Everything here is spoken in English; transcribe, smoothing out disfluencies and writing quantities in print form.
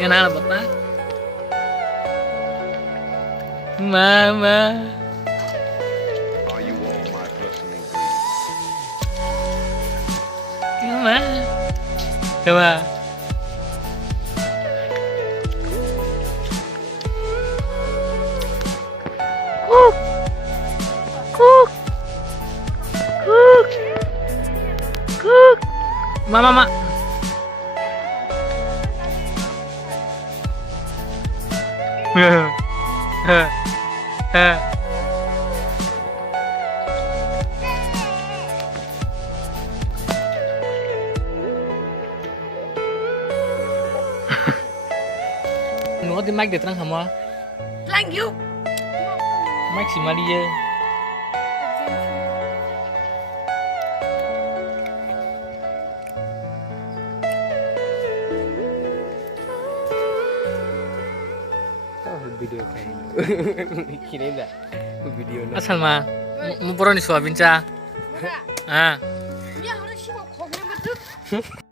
Kenapa, Papa? Mama. Are you all my personal breed? Mama. Coba. Cook. Cook. Cook. Cook. Mama, Mama. Nó thì mic để tăng hàm à? Thank you. Mic xí mà đi chứ. Video kayak kira enggak video Asal mah, mau pernah disuapin cah? Murah. Ah. Ini harus sih kok bener-bener.